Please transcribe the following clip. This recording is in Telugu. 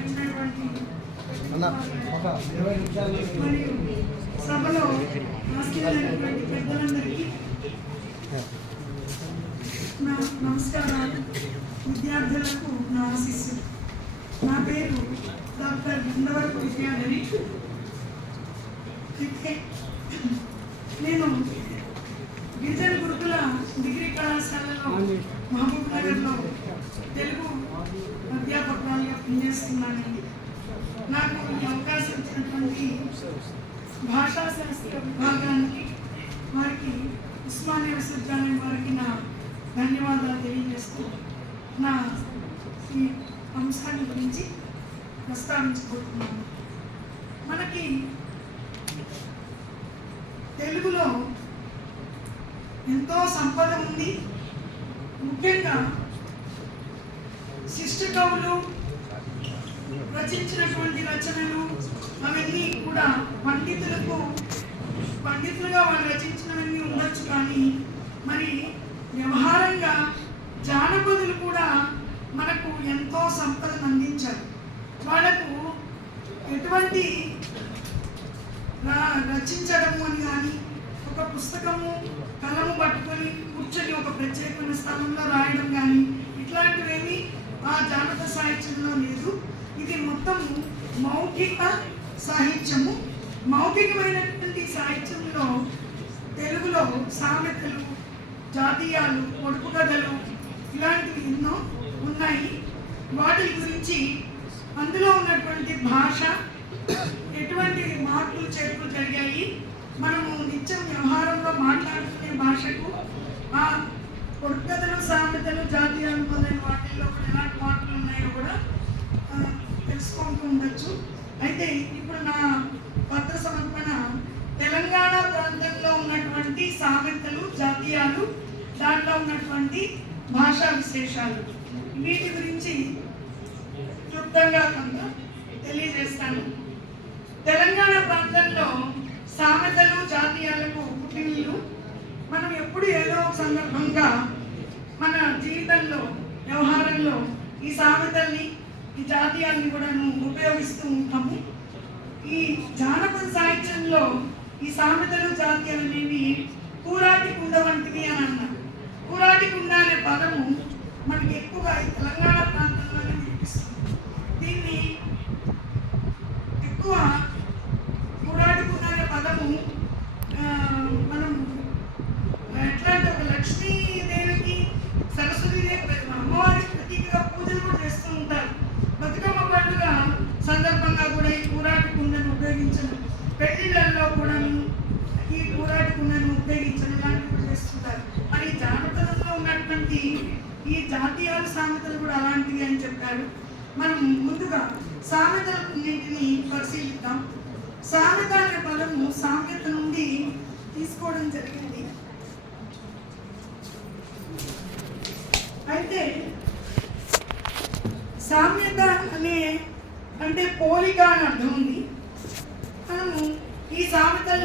వచ్చినటువంటి మరియు సభలో ఆశీర్వదించినటువంటి పెద్దలందరికీ నా నమస్కారాలు. విద్యార్థులకు నా ఆశీస్సులు. నా పేరు డాక్టర్ గుండవరపు విద్యాధరి. నేను గిరిజన గురుకుల డిగ్రీ కళాశాలలో మహబూబ్ నగర్లో తెలుగు అధ్యాపకురాలుగా పనిచేస్తున్నానండి. నాకు ఈ అవకాశం ఇచ్చినటువంటి భాషాశాస్త్ర విభాగానికి వారికి ఉస్మానియా విశ్వవిద్యాలయం వారికి నా ధన్యవాదాలు తెలియజేస్తూ నా ఈ అంశాన్ని గురించి ప్రస్తావించబోతున్నాను. మనకి తెలుగులో ఎంతో సంపద ఉంది. ముఖ్యంగా శిష్ట కవులు రచించినటువంటి రచనలు అవన్నీ కూడా పండితులుగా వాళ్ళు రచించినవన్నీ ఉండొచ్చు, కానీ మరి వ్యవహారంగా జానపదులు కూడా మనకు ఎంతో సంపదను అందించారు. వాళ్ళకు ఎటువంటి రచించడము అని కానీ ఒక పుస్తకము కలము పట్టుకొని కూర్చొని ఒక ప్రత్యేకమైన స్థలంలో రాయడం కానీ ఇట్లాంటివేమీ ఆ జానపద సాహిత్యంలో లేదు. ఇది మొత్తము మౌఖిక సాహిత్యము. మౌఖికమైనటువంటి సాహిత్యంలో తెలుగులో సామెతలు, జాతీయాలు, పొడుపు కథలు ఇలాంటివి ఎన్నో ఉన్నాయి. వాటి గురించి అందులో ఉన్నటువంటి భాష ఎటువంటి మార్పులు చేర్పులు జరిగాయి, మనము నిత్యం వ్యవహారంలో మాట్లాడుకునే భాషకు ఆ పొడుపు కథలు, సామెతలు, జాతీయాలు మొదలైన వాటిల్లో కూడా ఎలాంటి మార్పులు ఉన్నాయో కూడా తెలుసుకుంటూ ఉండొచ్చు. అయితే ఇప్పుడు నా పత్ర సమర్పణ తెలంగాణ ప్రాంతంలో ఉన్నటువంటి సామెతలు, జాతీయాలు, దాంట్లో ఉన్నటువంటి భాషా విశేషాలు, వీటి గురించి క్లుప్తంగా కొంత తెలియజేస్తాను. తెలంగాణ ప్రాంతంలో సామెతలు, జాతీయాలకు పుట్టినీళ్ళు. మనం ఎప్పుడు ఏదో ఒక సందర్భంగా మన జీవితంలో వ్యవహారంలో ఈ సామెతల్ని, ఈ జాతీయాన్ని కూడా ఉపయోగిస్తూ ఉంటాము. ఈ జానపద సాహిత్యంలో ఈ సామెతలు, జాతీయాలు అనేవి కూరాటి కుండ వంటివి అని అన్నారు. కూరాటి కుండ అనే పదము మనకి ఎక్కువగా తెలంగాణ ప్రాంతంలోనే వినిపిస్తుంది. దీన్ని ఎక్కువ కూరాటి కుండ అనే పదము మనం ఎట్లా అంటే ఒక లక్ష్మీదేవికి, సరస్వతీదేవి అమ్మవారికి ప్రతీకగా పూజలు కూడా చేస్తూ ఉంటారు. బతుకమ్మ పండుగ సందర్భంగా కూడా ఈ కూరాటి కుండను ఉపయోగించడం, పెళ్లిళ్ళల్లో కూడా ఈ కూరాటి కుండను ఉపయోగించడం లాంటివి కూడా చేస్తుంటారు. మరి జానపదంలో ఉన్నటువంటి ఈ జాతీయాలు, సామెతలు కూడా అలాంటివి అని చెప్పారు. మనం ముందుగా సామెతలన్నింటినీ పరిశీలిద్దాం. సామెత అనే పదము సామ్యత నుండి తీసుకోవడం జరిగింది. అయితే సామ్యత అంటే పోలిక అని అర్థం ఉంది. మనము ఈ సామెతలు